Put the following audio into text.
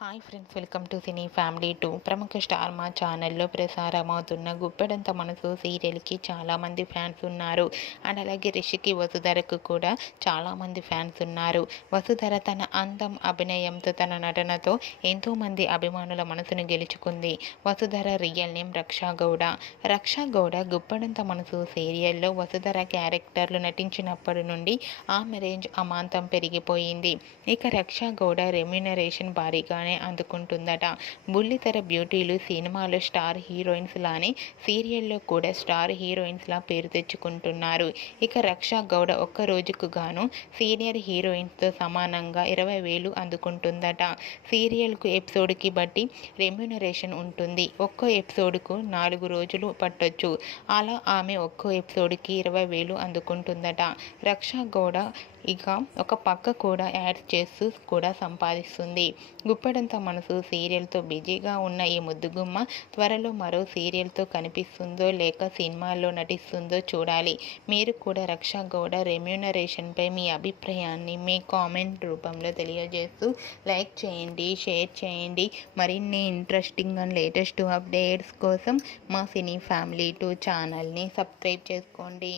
Hi friends welcome to cine family two. ప్రముఖ star Maa ఛానల్లో ప్రసారమవుతున్న గుప్పెడంత మనసు సీరియల్కి చాలామంది ఫ్యాన్స్ ఉన్నారు. అండ్ అలాగే రిషికి వసుధరకు కూడా చాలామంది ఫ్యాన్స్ ఉన్నారు. వసుధర తన అందం అభినయంతో తన నటనతో ఎంతోమంది అభిమానుల మనసును గెలుచుకుంది. Vasudhara real name Raksha Gowda. రక్షా గౌడ గుప్పెడంత మనసు సీరియల్లో వసుధర క్యారెక్టర్లు నటించినప్పటి నుండి ఆమె రేంజ్ అమాంతం పెరిగిపోయింది. ఇక రక్షా గౌడ రెమ్యునరేషన్ భారీగా లానే అందుకుంటుందట. బుల్లితెర బ్యూటీలు సినిమాలో స్టార్ హీరోయిన్స్ లానే సీరియల్లో కూడా స్టార్ హీరోయిన్స్ లా పేరు తెచ్చుకుంటున్నారు. ఇక రక్షా గౌడ ఒక్క రోజుకు గాను సీనియర్ హీరోయిన్స్తో సమానంగా ఇరవై వేలు అందుకుంటుందట. సీరియల్కు ఎపిసోడ్కి బట్టి రెమ్యునరేషన్ ఉంటుంది. ఒక్కో ఎపిసోడ్కు నాలుగు రోజులు పట్టొచ్చు. అలా ఆమె ఒక్కో ఎపిసోడ్కి ఇరవై వేలు అందుకుంటుందట. రక్షా గౌడ ఇక ఒక పక్క కూడా యాడ్ చేస్తూ కూడా సంపాదిస్తుంది. గుప్పెడంత మనసు సీరియల్తో బిజీగా ఉన్న ఈ ముద్దుగుమ్మ త్వరలో మరో సీరియల్తో కనిపిస్తుందో లేక సినిమాల్లో నటిస్తుందో చూడాలి. మీరు కూడా రక్షా గౌడ రెమ్యూనరేషన్పై మీ అభిప్రాయాన్ని మీ కామెంట్ రూపంలో తెలియజేస్తూ లైక్ చేయండి షేర్ చేయండి. మరిన్ని ఇంట్రెస్టింగ్ అండ్ లేటెస్ట్ అప్డేట్స్ కోసం మా సినీ ఫ్యామిలీ టూ ఛానల్ని సబ్స్క్రైబ్ చేసుకోండి.